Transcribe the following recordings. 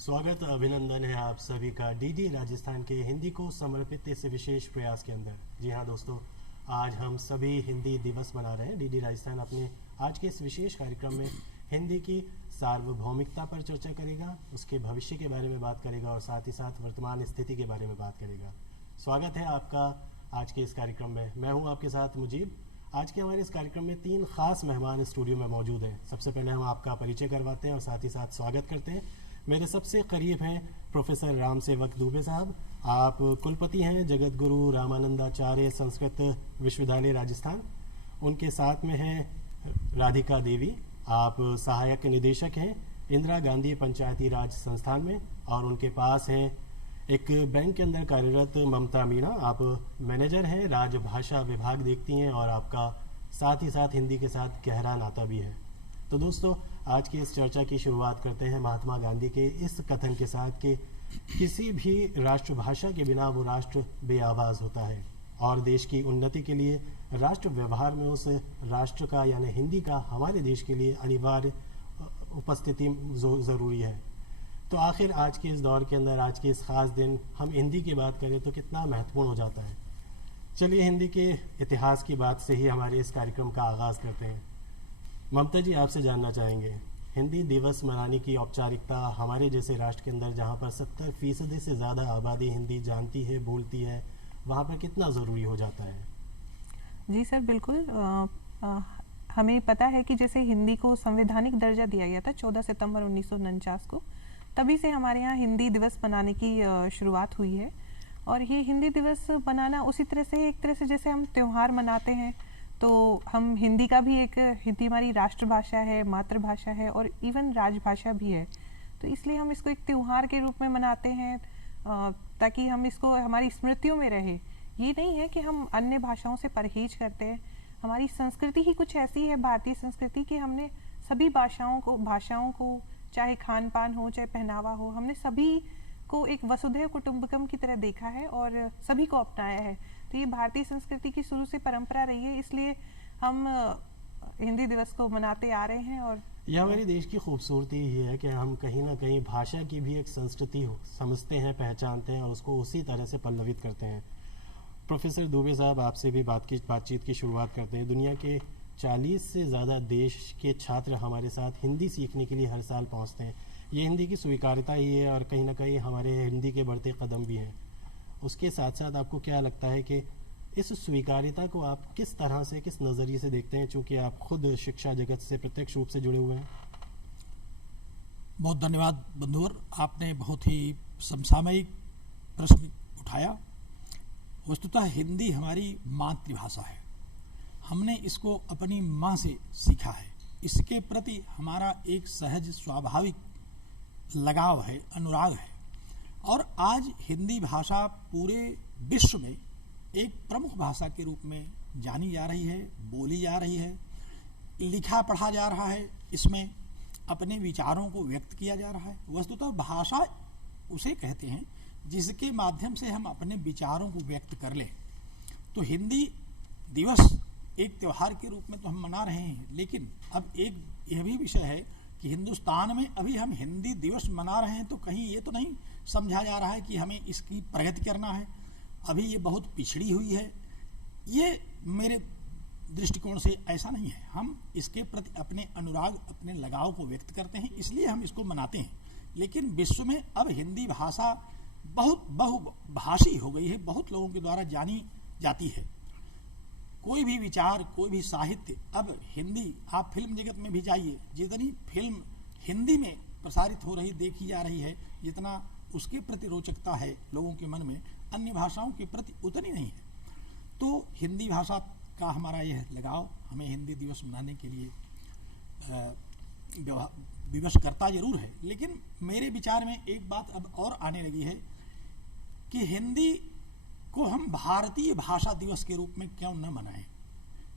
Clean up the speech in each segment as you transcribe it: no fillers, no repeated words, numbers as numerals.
स्वागत अभिनंदन है आप सभी का डीडी राजस्थान के हिंदी को समर्पित इस विशेष प्रयास के अंदर। जी हाँ दोस्तों, आज हम सभी हिंदी दिवस मना रहे हैं। डीडी राजस्थान अपने आज के इस विशेष कार्यक्रम में हिंदी की सार्वभौमिकता पर चर्चा करेगा, उसके भविष्य के बारे में बात करेगा और साथ ही साथ वर्तमान स्थिति के बारे में बात करेगा। स्वागत है आपका आज के इस कार्यक्रम में। मैं हूँ आपके साथ मुजीब। आज के हमारे इस कार्यक्रम में 3 खास मेहमान स्टूडियो में मौजूद हैं। सबसे पहले हम आपका परिचय करवाते हैं और साथ ही साथ स्वागत करते हैं। मेरे सबसे करीब हैं प्रोफेसर राम सेवक दुबे साहब। आप कुलपति हैं जगत गुरु रामानंदाचार्य संस्कृत विश्वविद्यालय राजस्थान। उनके साथ में हैं राधिका देवी, आप सहायक निदेशक हैं इंदिरा गांधी पंचायती राज संस्थान में। और उनके पास हैं एक बैंक के अंदर कार्यरत ममता मीणा, आप मैनेजर हैं, राजभाषा विभाग देखती हैं और आपका साथ ही साथ हिंदी के साथ गहरा नाता भी है। तो दोस्तों, आज की इस चर्चा की शुरुआत करते हैं महात्मा गांधी के इस कथन के साथ कि किसी भी राष्ट्रभाषा के बिना वो राष्ट्र बेआवाज़ होता है और देश की उन्नति के लिए राष्ट्र व्यवहार में उस राष्ट्र का यानी हिंदी का हमारे देश के लिए अनिवार्य उपस्थिति ज़रूरी है। तो आखिर आज के इस दौर के अंदर, आज के इस खास दिन हम हिंदी की बात करें तो कितना महत्वपूर्ण हो जाता है। चलिए हिंदी के इतिहास की बात से ही हमारे इस कार्यक्रम का आगाज़ करते हैं। ममता जी, आपसे जानना चाहेंगे, हिंदी दिवस मनाने की औपचारिकता हमारे जैसे राष्ट्र के अंदर जहाँ पर 70% से ज़्यादा आबादी हिंदी जानती है, बोलती है, वहाँ पर कितना ज़रूरी हो जाता है? जी सर, बिल्कुल। हमें पता है कि जैसे हिंदी को संवैधानिक दर्जा दिया गया था 14 सितंबर 1949 को, तभी से हमारे यहाँ हिंदी दिवस मनाने की शुरुआत हुई है। और ये हिंदी दिवस मनाना उसी तरह से, एक तरह से जैसे हम त्यौहार मनाते हैं, तो हम हिंदी का भी हिंदी हमारी राष्ट्रभाषा है, मातृभाषा है और इवन राजभाषा भी है। तो इसलिए हम इसको एक त्यौहार के रूप में मनाते हैं ताकि हम इसको हमारी स्मृतियों में रहे। ये नहीं है कि हम अन्य भाषाओं से परहेज करते हैं। हमारी संस्कृति ही कुछ ऐसी है, भारतीय संस्कृति, कि हमने सभी भाषाओं को चाहे खान पान हो, चाहे पहनावा हो, हमने सभी को एक वसुधैव कुटुंबकम की तरह देखा है और सभी को अपनाया है। तो ये भारतीय संस्कृति की शुरू से परंपरा रही है, इसलिए हम हिंदी दिवस को मनाते आ रहे हैं। और यह हमारे देश की खूबसूरती ही है कि हम कहीं ना कहीं भाषा की भी एक संस्कृति समझते हैं, पहचानते हैं और उसको उसी तरह से पल्लवित करते हैं। प्रोफेसर दुबे साहब, आपसे भी बातचीत की शुरुआत करते हैं। दुनिया के 40 से ज़्यादा देश के छात्र हमारे साथ हिंदी सीखने के लिए हर साल पहुंचते हैं। ये हिंदी की स्वीकार्यता ही है और कहीं ना कहीं हमारे हिंदी के बढ़ते कदम भी हैं। उसके साथ साथ आपको क्या लगता है कि इस स्वीकार्यता को आप किस तरह से, किस नज़रिए से देखते हैं, चूँकि आप खुद शिक्षा जगत से प्रत्यक्ष रूप से जुड़े हुए हैं? बहुत धन्यवाद बंधुवर, आपने बहुत ही समसामयिक प्रश्न उठाया। वस्तुतः हिंदी हमारी मातृभाषा है, हमने इसको अपनी माँ से सीखा है। इसके प्रति हमारा एक सहज स्वाभाविक लगाव है, अनुराग है। और आज हिंदी भाषा पूरे विश्व में एक प्रमुख भाषा के रूप में जानी जा रही है, बोली जा रही है, लिखा पढ़ा जा रहा है, इसमें अपने विचारों को व्यक्त किया जा रहा है। वस्तुतः भाषा उसे कहते हैं जिसके माध्यम से हम अपने विचारों को व्यक्त कर लें। तो हिंदी दिवस एक त्यौहार के रूप में तो हम मना रहे हैं, लेकिन अब एक यह भी विषय है कि हिंदुस्तान में अभी हम हिंदी दिवस मना रहे हैं तो कहीं ये तो नहीं समझा जा रहा है कि हमें इसकी प्रगति करना है, अभी ये बहुत पिछड़ी हुई है। ये मेरे दृष्टिकोण से ऐसा नहीं है। हम इसके प्रति अपने अनुराग, अपने लगाव को व्यक्त करते हैं, इसलिए हम इसको मनाते हैं। लेकिन विश्व में अब हिंदी भाषा बहुत बहुभाषी हो गई है, बहुत लोगों के द्वारा जानी जाती है। कोई भी विचार, कोई भी साहित्य अब हिंदी, आप फिल्म जगत में भी जाइए, जितनी फिल्म हिंदी में प्रसारित हो रही, देखी जा रही है, जितना उसके प्रति रोचकता है लोगों के मन में, अन्य भाषाओं के प्रति उतनी नहीं है। तो हिंदी भाषा का हमारा यह लगाव हमें हिंदी दिवस मनाने के लिए विवश करता जरूर है। लेकिन मेरे विचार में एक बात अब और आने लगी है कि हिंदी को हम भारतीय भाषा दिवस के रूप में क्यों न मनाएं।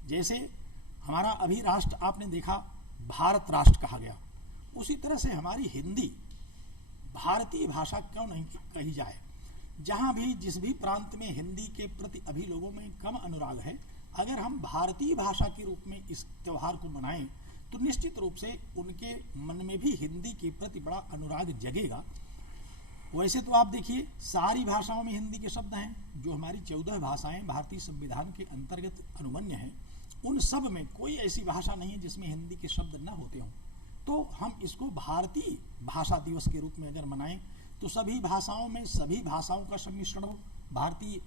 जैसे हमारा अभी राष्ट्र आपने देखा भारत राष्ट्र कहा गया, उसी तरह से हमारी हिंदी भारतीय भाषा क्यों नहीं कही जाए। जहाँ भी जिस भी प्रांत में हिंदी के प्रति अभी लोगों में कम अनुराग है, अगर हम भारतीय भाषा के रूप में इस त्यौहार को मनाएं, तो निश्चित रूप से उनके मन में भी हिंदी के प्रति बड़ा अनुराग जगेगा वैसे तो आप देखिए सारी भाषाओं में हिंदी के शब्द हैं, जो हमारी 14 भाषाएं भारतीय संविधान के अंतर्गत अनुमन्य हैं, उन सब में कोई ऐसी भाषा नहीं है जिसमें हिंदी के शब्द न होते हों। तो हम इसको भारतीय भाषा दिवस के रूप में अगर मनाएं तो सभी भाषाओं में सभी भाषाओं का सम्मिश्रण हो। भारतीय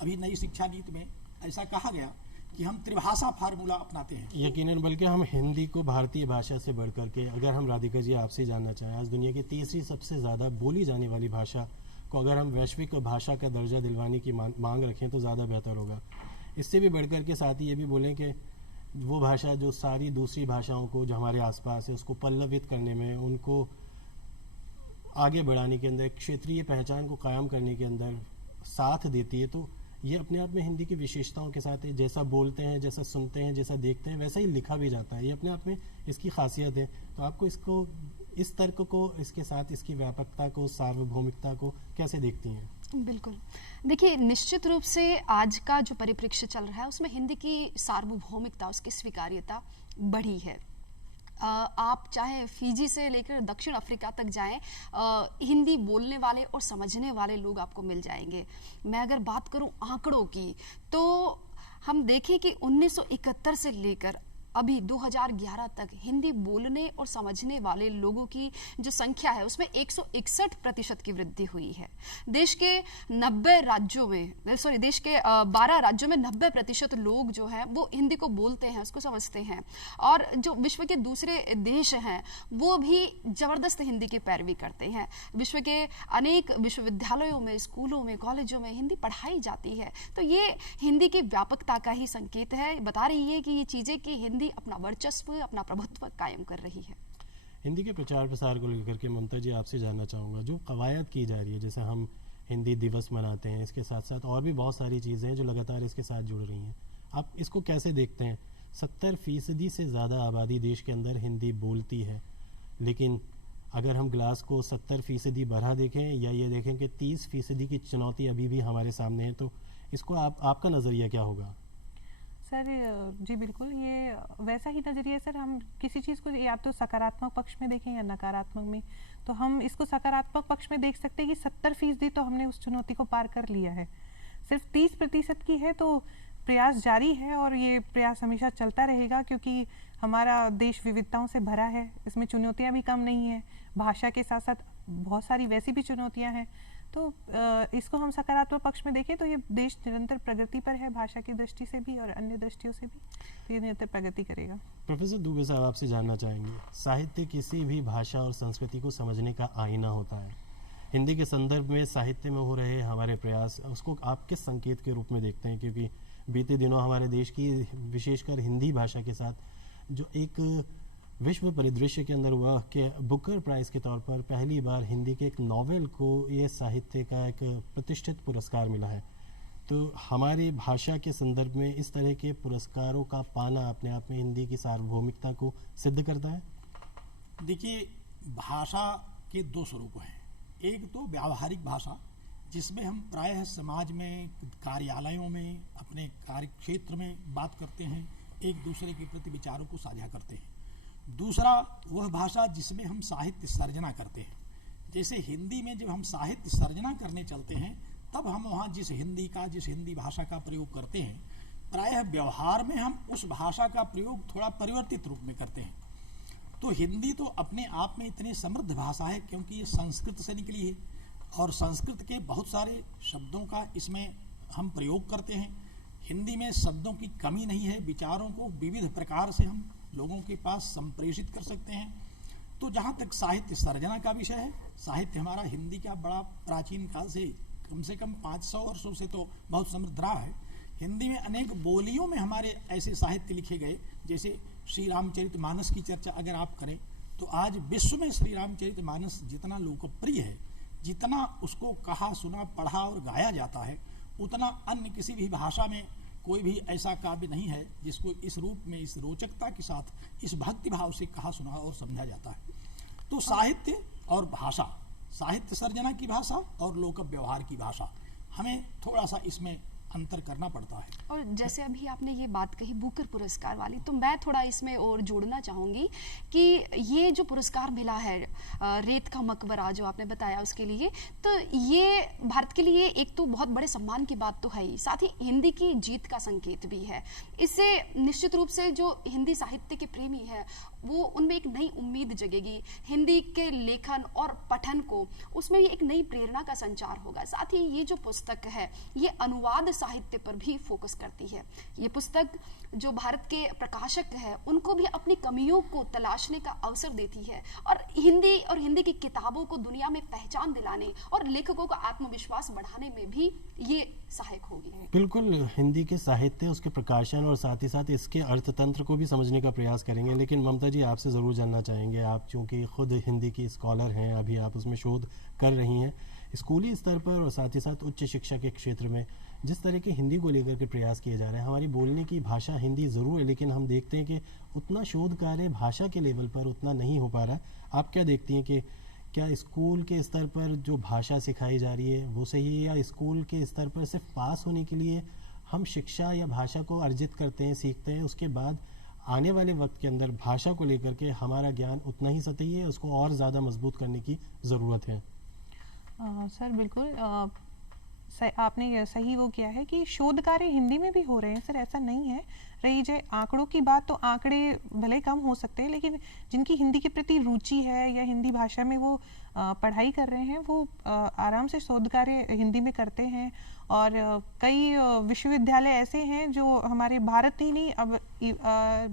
अभी नई शिक्षा नीति में ऐसा कहा गया कि हम त्रिभाषा फार्मूला अपनाते हैं। यकीनन, बल्कि हम हिंदी को भारतीय भाषा से बढ़कर के, अगर हम राधिका जी आपसे जानना चाहें, आज दुनिया की तीसरी सबसे ज़्यादा बोली जाने वाली भाषा को अगर हम वैश्विक भाषा का दर्जा दिलवाने की मांग रखें तो ज़्यादा बेहतर होगा। इससे भी बढ़कर के साथ ही ये भी बोलें कि वो भाषा जो सारी दूसरी भाषाओं को जो हमारे आसपास है उसको पल्लवित करने में, उनको आगे बढ़ाने के अंदर, क्षेत्रीय पहचान को कायम करने के अंदर साथ देती है, तो ये अपने आप में हिंदी की विशेषताओं के साथ है। जैसा बोलते हैं, जैसा सुनते हैं, जैसा देखते हैं, वैसा ही लिखा भी जाता है। ये अपने आप में इसकी खासियत है। तो आपको इसको, इस तर्क को, इसके साथ इसकी व्यापकता को, सार्वभौमिकता को कैसे देखती हैं? बिल्कुल, देखिए निश्चित रूप से आज का जो परिप्रेक्ष्य चल रहा है उसमें हिंदी की सार्वभौमिकता, उसकी स्वीकार्यता बढ़ी है। आप चाहे फिजी से लेकर दक्षिण अफ्रीका तक जाएं, हिंदी बोलने वाले और समझने वाले लोग आपको मिल जाएंगे। मैं अगर बात करूं आंकड़ों की, तो हम देखें कि 1971 से लेकर अभी 2011 तक हिंदी बोलने और समझने वाले लोगों की जो संख्या है उसमें 161% की वृद्धि हुई है। देश के 12 राज्यों में 90% लोग जो हैं वो हिंदी को बोलते हैं, उसको समझते हैं। और जो विश्व के दूसरे देश हैं वो भी जबरदस्त हिंदी की पैरवी करते हैं। विश्व के अनेक विश्वविद्यालयों में, स्कूलों में, कॉलेजों में हिंदी पढ़ाई जाती है। तो ये हिंदी की व्यापकता का ही संकेत है, बता रही है कि ये चीज़ें कि हिंदी अपना वर्चस्व, अपना प्रभुत्व कायम कर रही है। हिंदी के प्रचार प्रसार को लेकर के ममता जी आपसे जानना चाहूँगा, जो कवायद की जा रही है, जैसे हम हिंदी दिवस मनाते हैं, इसके साथ साथ और भी बहुत सारी चीज़ें हैं जो लगातार इसके साथ जुड़ रही हैं, आप इसको कैसे देखते हैं? 70% से ज़्यादा आबादी देश के अंदर हिंदी बोलती है, लेकिन अगर हम ग्लास को 70% भरा देखें या ये देखें कि 30% की चुनौती अभी भी हमारे सामने है, तो इसको आपका नज़रिया क्या होगा? सर जी बिल्कुल, ये वैसा ही नज़रिया सर। हम किसी चीज़ को या तो सकारात्मक पक्ष में देखें या नकारात्मक में, तो हम इसको सकारात्मक पक्ष में देख सकते हैं कि 70% तो हमने उस चुनौती को पार कर लिया है। सिर्फ 30% की है, तो प्रयास जारी है और ये प्रयास हमेशा चलता रहेगा, क्योंकि हमारा देश विविधताओं से भरा है। इसमें चुनौतियाँ भी कम नहीं हैं, भाषा के साथ साथ बहुत सारी वैसी भी चुनौतियाँ हैं। तो इसको हम सकारात्मक पक्ष में देखें तो ये देश निरंतर प्रगति पर है, भाषा की दृष्टि से भी और अन्य दृष्टियों से भी, तो ये निरंतर प्रगति करेगा। प्रोफेसर दुबे साहब, आपसे जानना चाहेंगे, साहित्य किसी भी भाषा और संस्कृति को समझने का आईना होता है। हिंदी के संदर्भ में साहित्य में हो रहे हमारे प्रयास, उसको आप किस संकेत के रूप में देखते हैं? क्योंकि बीते दिनों हमारे देश की, विशेषकर हिंदी भाषा के साथ जो एक विश्व परिदृश्य के अंदर हुआ कि बुकर प्राइज़ के तौर पर पहली बार हिंदी के एक नॉवेल को ये साहित्य का एक प्रतिष्ठित पुरस्कार मिला है, तो हमारी भाषा के संदर्भ में इस तरह के पुरस्कारों का पाना अपने आप में हिंदी की सार्वभौमिकता को सिद्ध करता है? देखिए, भाषा के दो स्वरूप हैं। एक तो व्यावहारिक भाषा, जिसमें हम प्रायः समाज में, कार्यालयों में, अपने कार्य क्षेत्र में बात करते हैं, एक दूसरे के प्रति विचारों को साझा करते हैं। दूसरा वह भाषा जिसमें हम साहित्य सर्जना करते हैं। जैसे हिंदी में जब हम साहित्य सर्जना करने चलते हैं, तब हम वहाँ जिस हिंदी भाषा का प्रयोग करते हैं, प्रायः व्यवहार में हम उस भाषा का प्रयोग थोड़ा परिवर्तित रूप में करते हैं। तो हिंदी तो अपने आप में इतनी समृद्ध भाषा है क्योंकि ये संस्कृत से निकली है और संस्कृत के बहुत सारे शब्दों का इसमें हम प्रयोग करते हैं। हिंदी में शब्दों की कमी नहीं है, विचारों को विविध प्रकार से हम लोगों के पास संप्रेषित कर सकते हैं। तो जहाँ तक साहित्य सर्जना का विषय है, साहित्य हमारा हिंदी का बड़ा प्राचीन काल से कम 500 वर्षों से तो बहुत समृद्ध रहा है। हिंदी में अनेक बोलियों में हमारे ऐसे साहित्य लिखे गए, जैसे श्री रामचरितमानस की चर्चा अगर आप करें तो आज विश्व में श्री रामचरितमानस जितना लोकप्रिय है, जितना उसको कहा, सुना, पढ़ा और गाया जाता है, उतना अन्य किसी भी भाषा में कोई भी ऐसा काव्य नहीं है जिसको इस रूप में, इस रोचकता के साथ, इस भक्ति भाव से कहा, सुना और समझा जाता है। तो साहित्य और भाषा, साहित्य सर्जना की भाषा और लोक व्यवहार की भाषा, हमें थोड़ा सा इसमें अंतर करना पड़ता है। और जैसे अभी आपने ये बात कही बुकर पुरस्कार वाली, तो मैं थोड़ा इसमें और जोड़ना चाहूँगी कि ये जो पुरस्कार मिला है रेत का मकबरा जो आपने बताया उसके लिए, तो ये भारत के लिए एक तो बहुत बड़े सम्मान की बात तो है ही, साथ ही हिंदी की जीत का संकेत भी है। इससे निश्चित रूप से जो हिंदी साहित्य के प्रेमी है वो उनमें एक नई उम्मीद जगेगी, हिंदी के लेखन और पठन को उसमें भी एक नई प्रेरणा का संचार होगा। साथ ही ये जो पुस्तक है ये अनुवाद साहित्य पर भी फोकस करती है। ये पुस्तक जो भारत के प्रकाशक है उनको भी अपनी कमियों को तलाशने का अवसर देती है और हिंदी की किताबों को दुनिया में पहचान दिलाने और लेखकों का आत्मविश्वास बढ़ाने में भी ये सहायक होगी। बिल्कुल, हिंदी के साहित्य, उसके प्रकाशन और साथ ही साथ इसके अर्थतंत्र को भी समझने का प्रयास करेंगे। लेकिन ममता जी, आपसे ज़रूर जानना चाहेंगे, आप चूँकि खुद हिंदी की स्कॉलर हैं, अभी आप उसमें शोध कर रही हैं, स्कूली स्तर पर और साथ ही साथ उच्च शिक्षा के क्षेत्र में जिस तरह के हिंदी को लेकर के प्रयास किए जा रहे हैं, हमारी बोलने की भाषा हिंदी ज़रूर है, लेकिन हम देखते हैं कि उतना शोध कार्य भाषा के लेवल पर उतना नहीं हो पा रहा। आप क्या देखती हैं कि क्या स्कूल के स्तर पर जो भाषा सिखाई जा रही है वो सही है, या स्कूल के स्तर पर सिर्फ पास होने के लिए हम शिक्षा या भाषा को अर्जित करते हैं, सीखते हैं, उसके बाद आने वाले वक्त के अंदर भाषा को लेकर के हमारा ज्ञान उतना ही सतही है, उसको और ज़्यादा मजबूत करने की ज़रूरत है? सर बिल्कुल, आपने ये सही वो किया है कि शोध कार्य हिंदी में भी हो रहे हैं सर, ऐसा नहीं है। रही जाए आंकड़ों की बात, तो आंकड़े भले कम हो सकते हैं, लेकिन जिनकी हिंदी के प्रति रुचि है या हिंदी भाषा में वो पढ़ाई कर रहे हैं वो आराम से शोध कार्य हिंदी में करते हैं। और कई विश्वविद्यालय ऐसे हैं जो हमारे भारत ही नहीं अब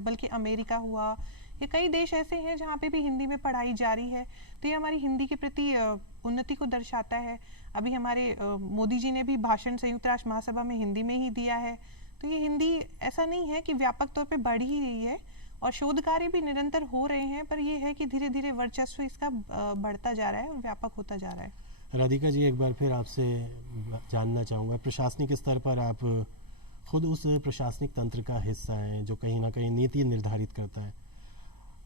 बल्कि अमेरिका हुआ, ये कई देश ऐसे हैं जहाँ पे भी हिंदी में पढ़ाई जारी है। तो ये हमारी हिंदी के प्रति उन्नति को दर्शाता है। अभी हमारे मोदी जी ने भी भाषण संयुक्त राष्ट्र महासभा में हिंदी में ही दिया है। तो ये हिंदी ऐसा नहीं है कि व्यापक तौर पे बढ़ ही रही है, और शोध कार्य भी निरंतर हो रहे हैं, पर ये है कि धीरे धीरे वर्चस्व इसका बढ़ता जा रहा है और व्यापक होता जा रहा है। राधिका जी, एक बार फिर आपसे जानना चाहूँगा, प्रशासनिक स्तर पर आप खुद उस प्रशासनिक तंत्र का हिस्सा हैं जो कहीं ना कहीं नीति निर्धारित करता है।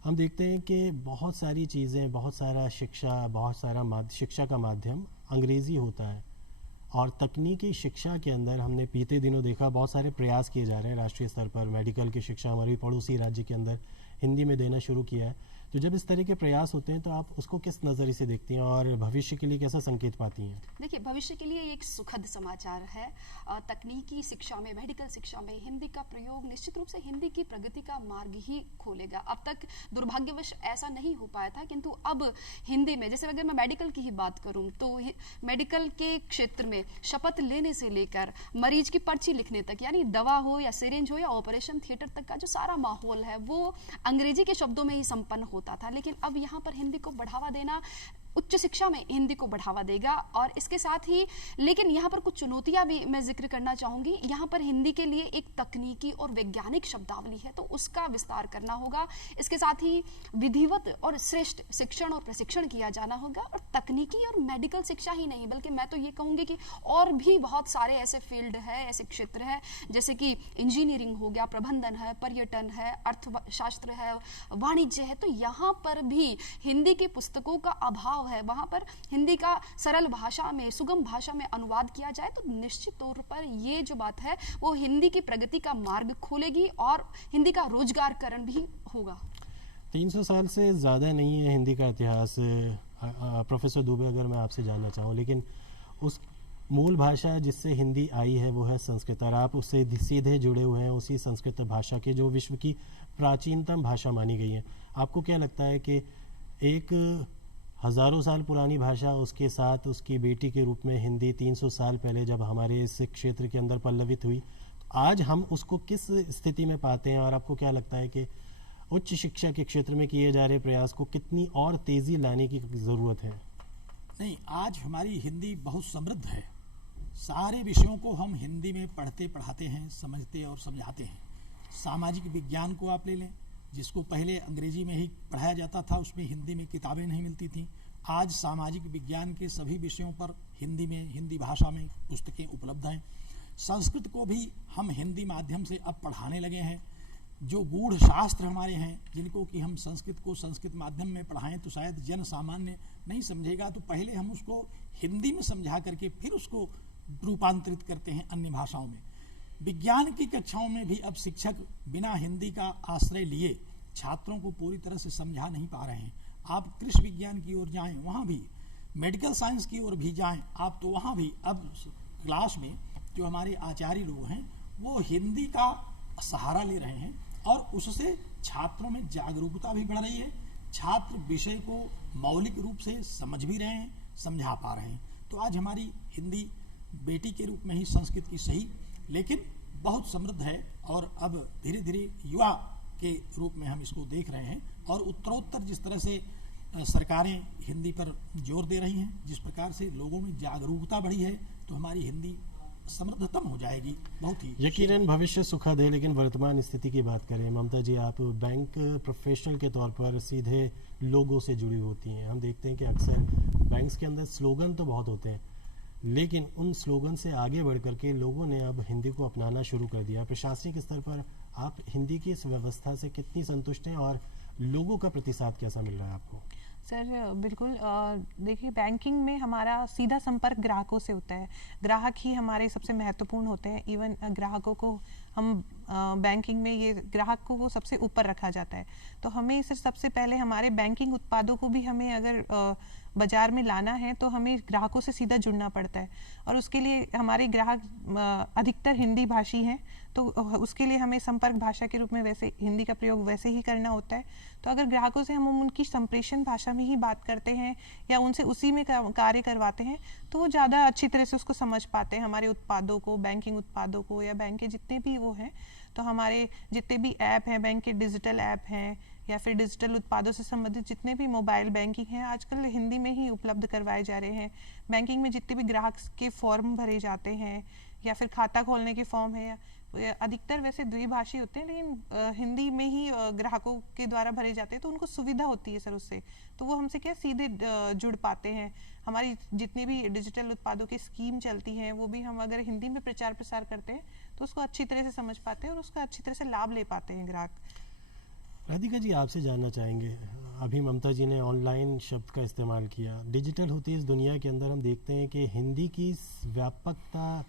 हम देखते हैं कि बहुत सारी चीज़ें, बहुत सारा शिक्षा का माध्यम अंग्रेज़ी होता है, और तकनीकी शिक्षा के अंदर हमने बीते दिनों देखा बहुत सारे प्रयास किए जा रहे हैं राष्ट्रीय स्तर पर। मेडिकल की शिक्षा हमारी पड़ोसी राज्य के अंदर हिंदी में देना शुरू किया है। तो जब इस तरह के प्रयास होते हैं तो आप उसको किस नज़रिए से देखती हैं और भविष्य के लिए कैसा संकेत पाती हैं? देखिए, भविष्य के लिए एक सुखद समाचार है। तकनीकी शिक्षा में, मेडिकल शिक्षा में हिंदी का प्रयोग निश्चित रूप से हिंदी की प्रगति का मार्ग ही खोलेगा। अब तक दुर्भाग्यवश ऐसा नहीं हो पाया था, किंतु अब हिंदी में, जैसे अगर मैं मेडिकल की ही बात करूं तो मेडिकल के क्षेत्र में शपथ लेने से लेकर मरीज की पर्ची लिखने तक, यानी दवा हो या सिरिंज हो या ऑपरेशन थिएटर तक का जो सारा माहौल है वो अंग्रेजी के शब्दों में ही संपन्न होता था। लेकिन अब यहाँ पर हिंदी को बढ़ावा देना उच्च शिक्षा में हिंदी को बढ़ावा देगा। और इसके साथ ही लेकिन यहाँ पर कुछ चुनौतियां भी मैं जिक्र करना चाहूंगी। यहाँ पर हिंदी के लिए एक तकनीकी और वैज्ञानिक शब्दावली है, तो उसका विस्तार करना होगा। इसके साथ ही विधिवत और श्रेष्ठ शिक्षण और प्रशिक्षण किया जाना होगा। और तकनीकी और मेडिकल शिक्षा ही नहीं, बल्कि मैं तो ये कहूँगी कि और भी बहुत सारे ऐसे फील्ड है, ऐसे क्षेत्र है, जैसे कि इंजीनियरिंग हो गया, प्रबंधन है, पर्यटन है, अर्थशास्त्र है, वाणिज्य है। तो यहाँ पर भी हिंदी की पुस्तकों का अभाव है। वहां पर हिंदी का सरल भाषा में, सुगम भाषा में अनुवाद किया जाए तो निश्चित तौर पर ये जो बात है वो हिंदी की प्रगति का मार्ग खोलेगी और हिंदी का रोजगारकरण भी होगा। 300 साल से ज़्यादा नहीं है हिंदी का इतिहास। प्रोफेसर दुबे, अगर मैं आपसे जानना चाहूँ, लेकिन उस मूल भाषा जिससे हिंदी आई है वो है संस्कृत, और आप उससे सीधे जुड़े हुए हैं उसी संस्कृत भाषा के जो विश्व की प्राचीनतम भाषा मानी गई है। आपको क्या लगता है कि एक हज़ारों साल पुरानी भाषा, उसके साथ उसकी बेटी के रूप में हिंदी 300 साल पहले जब हमारे इस क्षेत्र के अंदर पल्लवित हुई, आज हम उसको किस स्थिति में पाते हैं? और आपको क्या लगता है कि उच्च शिक्षा के क्षेत्र में किए जा रहे प्रयास को कितनी और तेज़ी लाने की ज़रूरत है? नहीं, आज हमारी हिंदी बहुत समृद्ध है। सारे विषयों को हम हिंदी में पढ़ते पढ़ाते हैं, समझते और समझाते हैं। सामाजिक विज्ञान को आप ले लें, जिसको पहले अंग्रेजी में ही पढ़ाया जाता था, उसमें हिंदी में किताबें नहीं मिलती थीं। आज सामाजिक विज्ञान के सभी विषयों पर हिंदी में, हिंदी भाषा में पुस्तकें उपलब्ध हैं। संस्कृत को भी हम हिंदी माध्यम से अब पढ़ाने लगे हैं। जो गूढ़ शास्त्र हमारे हैं, जिनको कि हम संस्कृत को संस्कृत माध्यम में पढ़ाएं तो शायद जन सामान्य नहीं समझेगा, तो पहले हम उसको हिंदी में समझा करके फिर उसको रूपांतरित करते हैं अन्य भाषाओं में। विज्ञान की कक्षाओं में भी अब शिक्षक बिना हिंदी का आश्रय लिए छात्रों को पूरी तरह से समझा नहीं पा रहे हैं। आप कृषि विज्ञान की ओर जाएं, वहाँ भी मेडिकल साइंस की ओर भी जाएं आप, तो वहाँ भी अब क्लास में जो हमारे आचार्य लोग हैं वो हिंदी का सहारा ले रहे हैं और उससे छात्रों में जागरूकता भी बढ़ रही है। छात्र विषय को मौलिक रूप से समझ भी रहे हैं, समझा पा रहे हैं। तो आज हमारी हिंदी बेटी के रूप में ही संस्कृत की सही, लेकिन बहुत समृद्ध है और अब धीरे धीरे युवा के रूप में हम इसको देख रहे हैं। और उत्तरोत्तर जिस तरह से सरकारें हिंदी पर जोर दे रही हैं, जिस प्रकार से लोगों में जागरूकता बढ़ी है, तो हमारी हिंदी समृद्धतम हो जाएगी। बहुत ही यकीनन भविष्य सुखद है। लेकिन वर्तमान स्थिति की बात करें ममता जी, आप बैंक प्रोफेशनल के तौर पर सीधे लोगों से जुड़ी होती हैं। हम देखते हैं कि अक्सर बैंक्स के अंदर स्लोगन तो बहुत होते हैं, लेकिन उन स्लोगन से आगे बढ़ करके लोगों ने अब हिंदी को अपनाना शुरू कर दिया। प्रशासनिक स्तर पर आप हिंदी की इस व्यवस्था से कितनी संतुष्ट हैं और लोगों का प्रतिसाद कैसा मिल रहा है आपको? सर बिल्कुल, देखिए बैंकिंग में हमारा सीधा संपर्क ग्राहकों से होता है। ग्राहक ही हमारे सबसे महत्वपूर्ण होते हैं। इवन ग्राहकों को हम बैंकिंग में ये ग्राहक को वो सबसे ऊपर रखा जाता है। तो हमें सिर्फ सबसे पहले हमारे बैंकिंग उत्पादों को भी हमें अगर बाजार में लाना है तो हमें ग्राहकों से सीधा जुड़ना पड़ता है और उसके लिए हमारे ग्राहक अधिकतर हिंदी भाषी हैं, तो उसके लिए हमें संपर्क भाषा के रूप में वैसे हिंदी का प्रयोग वैसे ही करना होता है। तो अगर ग्राहकों से हम उनकी संप्रेषण भाषा में ही बात करते हैं या उनसे उसी में कार्य करवाते हैं तो वो ज़्यादा अच्छी तरह से उसको समझ पाते हैं, हमारे उत्पादों को, बैंकिंग उत्पादों को या बैंक के जितने भी वो हैं। तो हमारे जितने भी ऐप हैं, बैंक के डिजिटल ऐप हैं या फिर डिजिटल उत्पादों से संबंधित जितने भी मोबाइल बैंकिंग हैं, आजकल हिंदी में ही उपलब्ध करवाए जा रहे हैं। बैंकिंग में जितने भी ग्राहक के फॉर्म भरे जाते हैं या फिर खाता खोलने के फॉर्म है, अधिकतर वैसे द्विभाषी होते हैं, लेकिन हिंदी में ही ग्राहकों के द्वारा भरे जाते हैं, तो उनको सुविधा होती है सर उससे। तो वो हमसे क्या सीधे जुड़ पाते हैं। हमारी जितनी भी डिजिटल उत्पादों की स्कीम चलती हैं वो भी हम अगर हिंदी में प्रचार प्रसार करते हैं तो उसको अच्छी तरह से समझ पाते हैं और उसका अच्छी तरह से लाभ ले पाते हैं ग्राहक। राधिका जी, आपसे जानना चाहेंगे, अभी ममता जी ने ऑनलाइन शब्द का इस्तेमाल किया। डिजिटल होती इस दुनिया के अंदर हम देखते हैं कि हिंदी की व्यापकता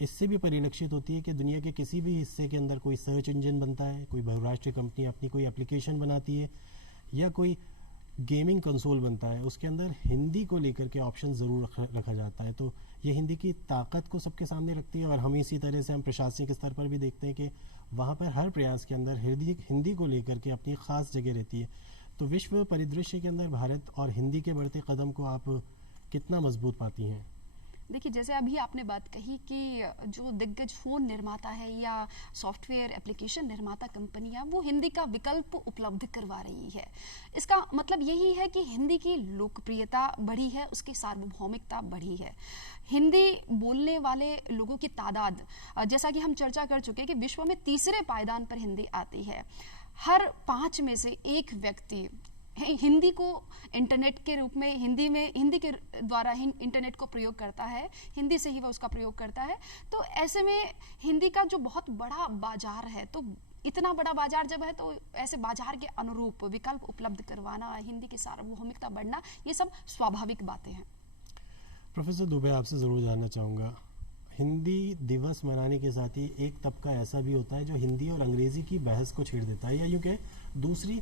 इससे भी परिलक्षित होती है कि दुनिया के किसी भी हिस्से के अंदर कोई सर्च इंजन बनता है, कोई बहुराष्ट्रीय कंपनी अपनी कोई एप्लीकेशन बनाती है या कोई गेमिंग कंसोल बनता है, उसके अंदर हिंदी को लेकर के ऑप्शन ज़रूर रखा जाता है। तो ये हिंदी की ताकत को सबके सामने रखती है और हम इसी तरह से हम प्रशासनिक स्तर पर भी देखते हैं कि वहाँ पर हर प्रयास के अंदर हिंदी को लेकर के अपनी ख़ास जगह रहती है। तो विश्व परिदृश्य के अंदर भारत और हिंदी के बढ़ते कदम को आप कितना मजबूत पाती हैं? देखिए, जैसे अभी आपने बात कही कि जो दिग्गज फ़ोन निर्माता है या सॉफ्टवेयर एप्लीकेशन निर्माता कंपनियां वो हिंदी का विकल्प उपलब्ध करवा रही है, इसका मतलब यही है कि हिंदी की लोकप्रियता बढ़ी है, उसकी सार्वभौमिकता बढ़ी है। हिंदी बोलने वाले लोगों की तादाद, जैसा कि हम चर्चा कर चुके हैं कि विश्व में तीसरे पायदान पर हिंदी आती है। हर 5 में से एक व्यक्ति हिंदी को इंटरनेट के रूप में हिंदी के द्वारा ही इंटरनेट को प्रयोग करता है, हिंदी से ही वह उसका प्रयोग करता है। तो ऐसे में हिंदी का जो बहुत बड़ा बाजार है, तो इतना बड़ा बाजार जब है तो ऐसे बाजार के अनुरूप विकल्प उपलब्ध करवाना, हिंदी की सार्वभौमिकता बढ़ना, ये सब स्वाभाविक बातें हैं। प्रोफेसर दुबे, आपसे ज़रूर जानना चाहूँगा, हिंदी दिवस मनाने के साथ ही एक तबका ऐसा भी होता है जो हिंदी और अंग्रेज़ी की बहस को छेड़ देता है या यूँ कहें दूसरी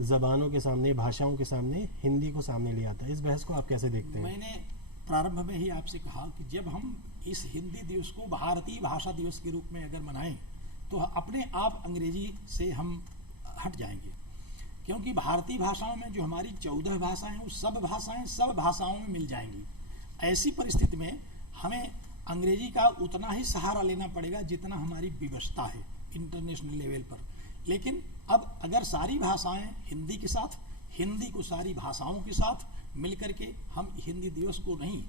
ज़बानों के सामने, भाषाओं के सामने हिंदी को सामने ले आता है। इस बहस को आप कैसे देखते हैं? मैंने प्रारंभ में ही आपसे कहा कि जब हम इस हिंदी दिवस को भारतीय भाषा दिवस के रूप में अगर मनाएं तो अपने आप अंग्रेजी से हम हट जाएंगे, क्योंकि भारतीय भाषाओं में जो हमारी 14 भाषाएं हैं वो सब भाषाओं में मिल जाएंगी। ऐसी परिस्थिति में हमें अंग्रेजी का उतना ही सहारा लेना पड़ेगा जितना हमारी विवशता है इंटरनेशनल लेवल पर। लेकिन अब अगर सारी भाषाएं हिंदी के साथ, हिंदी को सारी भाषाओं के साथ मिलकर के हम हिंदी दिवस को नहीं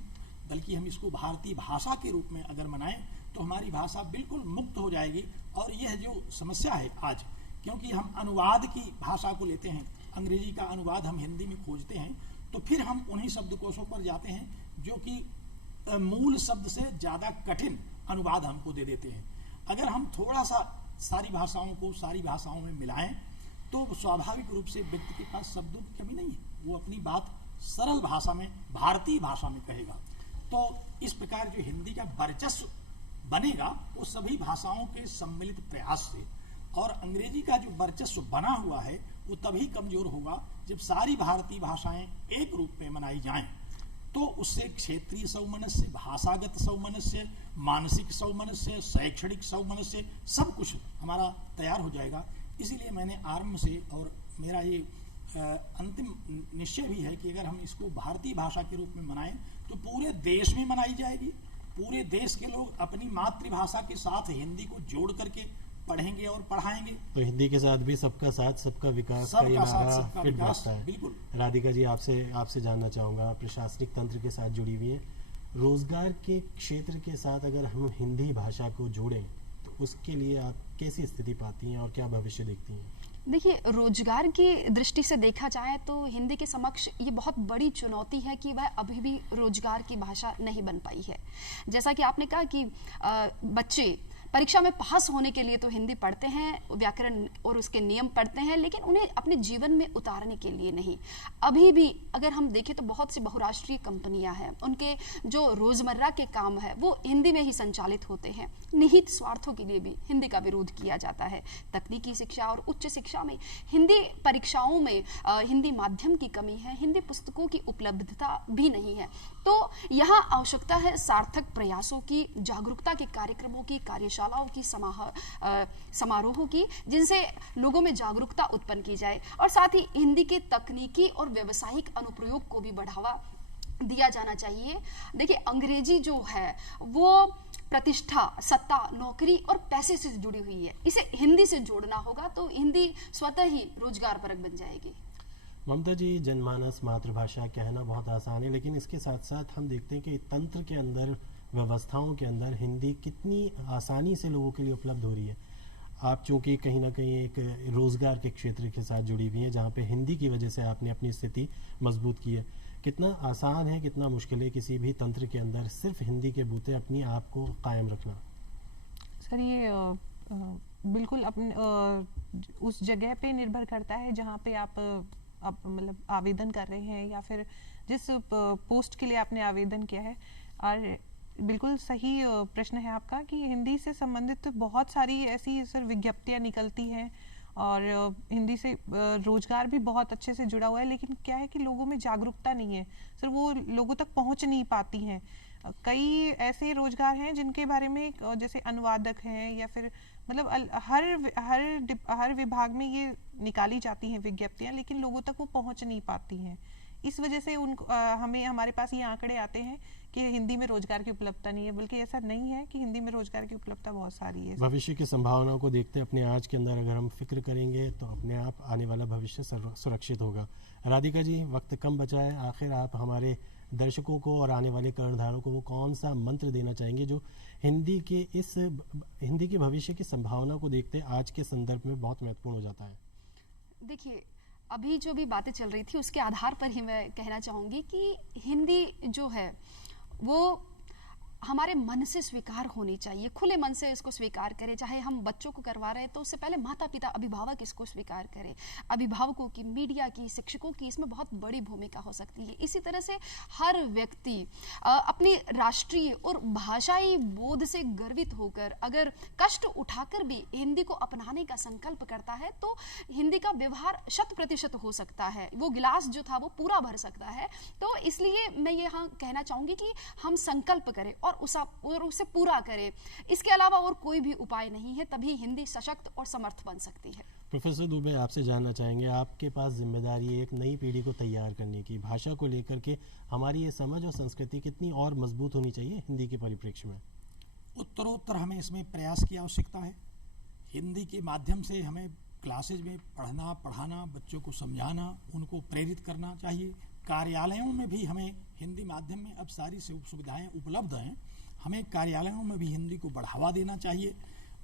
बल्कि हम इसको भारतीय भाषा के रूप में अगर मनाएं तो हमारी भाषा बिल्कुल मुक्त हो जाएगी। और यह जो समस्या है आज, क्योंकि हम अनुवाद की भाषा को लेते हैं, अंग्रेजी का अनुवाद हम हिंदी में खोजते हैं, तो फिर हम उन्हीं शब्दकोशों पर जाते हैं जो कि मूल शब्द से ज़्यादा कठिन अनुवाद हमको दे देते हैं। अगर हम थोड़ा सा सारी भाषाओं को सारी भाषाओं में मिलाएं तो स्वाभाविक रूप से व्यक्ति के पास शब्दों की कमी नहीं है, वो अपनी बात सरल भाषा में, भारतीय भाषा में कहेगा। तो इस प्रकार जो हिंदी का वर्चस्व बनेगा वो सभी भाषाओं के सम्मिलित प्रयास से, और अंग्रेजी का जो वर्चस्व बना हुआ है वो तभी कमजोर होगा जब सारी भारतीय भाषाएं एक रूप में मनाई जाएं। तो उससे क्षेत्रीय सौमनस्य, भाषागत सौमनस्य, मानसिक सौमनस्य, शैक्षणिक सौमनस्य सब कुछ हमारा तैयार हो जाएगा। इसीलिए मैंने आरंभ से, और मेरा ये अंतिम निश्चय भी है कि अगर हम इसको भारतीय भाषा के रूप में मनाएं तो पूरे देश में मनाई जाएगी। पूरे देश के लोग अपनी मातृभाषा के साथ हिंदी को जोड़ करके पढ़ेंगे और पढ़ाएंगे। तो हिंदी के साथ भी सबका साथ सबका विकास का ये सबका साथ नारा सबका फिट विकास, बैठता है। बिल्कुल। राधिका जी, आपसे जानना चाहूँगा, प्रशासनिक तंत्र के साथ जुड़ी हुई है, रोजगार के क्षेत्र के साथ अगर हम हिंदी भाषा को जोड़ें तो उसके लिए आप कैसी स्थिति पाती हैं और क्या भविष्य देखती हैं? देखिए, रोजगार की दृष्टि से देखा जाए तो हिंदी के समक्ष ये बहुत बड़ी चुनौती है कि वह अभी भी रोजगार की भाषा नहीं बन पाई है। जैसा कि आपने कहा कि बच्चे परीक्षा में पास होने के लिए तो हिंदी पढ़ते हैं, व्याकरण और उसके नियम पढ़ते हैं, लेकिन उन्हें अपने जीवन में उतारने के लिए नहीं। अभी भी अगर हम देखें तो बहुत सी बहुराष्ट्रीय कंपनियां हैं, उनके जो रोजमर्रा के काम है वो हिंदी में ही संचालित होते हैं। निहित स्वार्थों के लिए भी हिंदी का विरोध किया जाता है। तकनीकी शिक्षा और उच्च शिक्षा में हिंदी परीक्षाओं में हिंदी माध्यम की कमी है, हिंदी पुस्तकों की उपलब्धता भी नहीं है। तो यहाँ आवश्यकता है सार्थक प्रयासों की, जागरूकता के कार्यक्रमों की, कार्यशालाओं की, समारोहों की, जिनसे लोगों में जागरूकता उत्पन्न की जाए, और साथ ही हिंदी के तकनीकी और व्यावसायिक अनुप्रयोग को भी बढ़ावा दिया जाना चाहिए। देखिए, अंग्रेजी जो है वो प्रतिष्ठा, सत्ता, नौकरी और पैसे से जुड़ी हुई है। इसे हिंदी से जोड़ना होगा तो हिंदी स्वतः ही रोजगार परक बन जाएगी। ममता जी, जनमानस मातृभाषा कहना बहुत आसान है, लेकिन इसके साथ साथ हम देखते हैं कि तंत्र के अंदर, व्यवस्थाओं के अंदर हिंदी कितनी आसानी से लोगों के लिए उपलब्ध हो रही है। आप चूंकि कहीं ना कहीं एक रोजगार के क्षेत्र के साथ जुड़ी हुई हैं, जहाँ पे हिंदी की वजह से आपने अपनी स्थिति मजबूत की है। कितना आसान है, कितना मुश्किल है किसी भी तंत्र के अंदर सिर्फ हिंदी के बूते अपनी आप को कायम रखना? सर, ये बिल्कुल उस जगह पे निर्भर करता है जहाँ पे आप मतलब आवेदन कर रहे हैं, या फिर जिस पोस्ट के लिए आपने आवेदन किया है। और बिल्कुल सही प्रश्न है आपका कि हिंदी से संबंधित बहुत सारी ऐसी सर विज्ञप्तियाँ निकलती हैं, और हिंदी से रोजगार भी बहुत अच्छे से जुड़ा हुआ है, लेकिन क्या है कि लोगों में जागरूकता नहीं है सर, वो लोगों तक पहुंच नहीं पाती हैं। कई ऐसे रोजगार हैं जिनके बारे में जैसे अनुवादक हैं, या फिर मतलब हर विभाग में ये निकाली जाती हैं विज्ञप्तियां, लेकिन लोगों तक वो पहुंच नहीं पाती हैं। इस वजह से हमारे पास ये आंकड़े आते हैं कि हिंदी में रोजगार की उपलब्धता नहीं है, बल्कि ऐसा नहीं है कि हिंदी में रोजगार की उपलब्धता बहुत सारी है। भविष्य की संभावनाओं को देखते अपने आज के अंदर अगर हम फिक्र करेंगे तो अपने आप आने वाला भविष्य सुरक्षित होगा। राधिका जी, वक्त कम बचा है, आखिर आप हमारे दर्शकों को और आने वाले कर्णधारों को वो कौन सा मंत्र देना चाहेंगे जो हिंदी के भविष्य की संभावना को देखते आज के संदर्भ में बहुत महत्वपूर्ण हो जाता है? देखिए, अभी जो भी बातें चल रही थी उसके आधार पर ही मैं कहना चाहूँगी कि हिंदी जो है वो हमारे मन से स्वीकार होनी चाहिए, खुले मन से इसको स्वीकार करें। चाहे हम बच्चों को करवा रहे हैं तो उससे पहले माता पिता, अभिभावक इसको स्वीकार करें। अभिभावकों की, मीडिया की, शिक्षकों की इसमें बहुत बड़ी भूमिका हो सकती है। इसी तरह से हर व्यक्ति अपनी राष्ट्रीय और भाषाई बोध से गर्वित होकर अगर कष्ट उठाकर भी हिंदी को अपनाने का संकल्प करता है तो हिंदी का व्यवहार 100% हो सकता है, वो गिलास जो था वो पूरा भर सकता है। तो इसलिए मैं यहाँ कहना चाहूँगी कि हम संकल्प करें और उसे पूरा करें। इसके अलावा और कोई भी उपाय नहीं है, तभी हिंदी सशक्त और समर्थ बन सकती है। प्रोफेसर दुबे, आपसे जानना चाहेंगे, आपके पास जिम्मेदारी है एक नई पीढ़ी को तैयार करने की। भाषा को लेकर के हमारी ये समझ और संस्कृति कितनी और मजबूत होनी चाहिए हिंदी के परिप्रेक्ष्य में? उत्तरोत्तर हमें इसमें प्रयास की आवश्यकता है। हिंदी के माध्यम से हमें क्लासेज में पढ़ना, पढ़ाना, बच्चों को समझाना, उनको प्रेरित करना चाहिए। कार्यालयों में भी हमें हिंदी माध्यम में अब सारी सुविधाएं उपलब्ध हैं, हमें कार्यालयों में भी हिंदी को बढ़ावा देना चाहिए,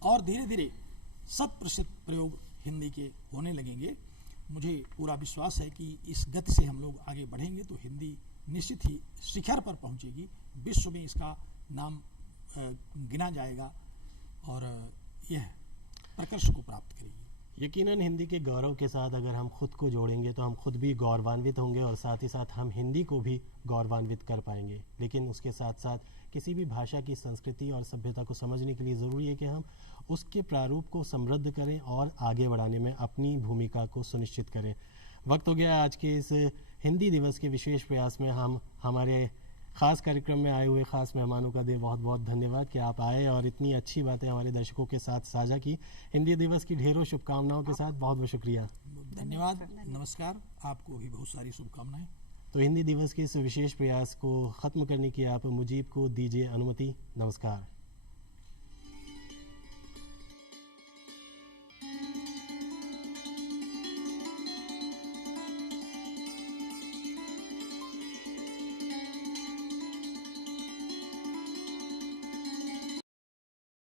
और धीरे धीरे 100% प्रयोग हिंदी के होने लगेंगे। मुझे पूरा विश्वास है कि इस गति से हम लोग आगे बढ़ेंगे तो हिंदी निश्चित ही शिखर पर पहुंचेगी, विश्व में इसका नाम गिना जाएगा और यह प्रकर्ष को प्राप्त करेगी। यकीनन हिंदी के गौरव के साथ अगर हम खुद को जोड़ेंगे तो हम खुद भी गौरवान्वित होंगे और साथ ही साथ हम हिंदी को भी गौरवान्वित कर पाएंगे। लेकिन उसके साथ साथ किसी भी भाषा की संस्कृति और सभ्यता को समझने के लिए ज़रूरी है कि हम उसके प्रारूप को समृद्ध करें और आगे बढ़ाने में अपनी भूमिका को सुनिश्चित करें। वक्त हो गया आज के इस हिंदी दिवस के विशेष प्रयास में हम हमारे ख़ास कार्यक्रम में आए हुए ख़ास मेहमानों का बहुत बहुत धन्यवाद कि आप आए और इतनी अच्छी बातें हमारे दर्शकों के साथ साझा की। हिंदी दिवस की ढेरों शुभकामनाओं के साथ बहुत बहुत शुक्रिया। धन्यवाद, नमस्कार, आपको भी बहुत सारी शुभकामनाएं। तो हिंदी दिवस के इस विशेष प्रयास को ख़त्म करने की आप मुजीब को दीजिए अनुमति। नमस्कार।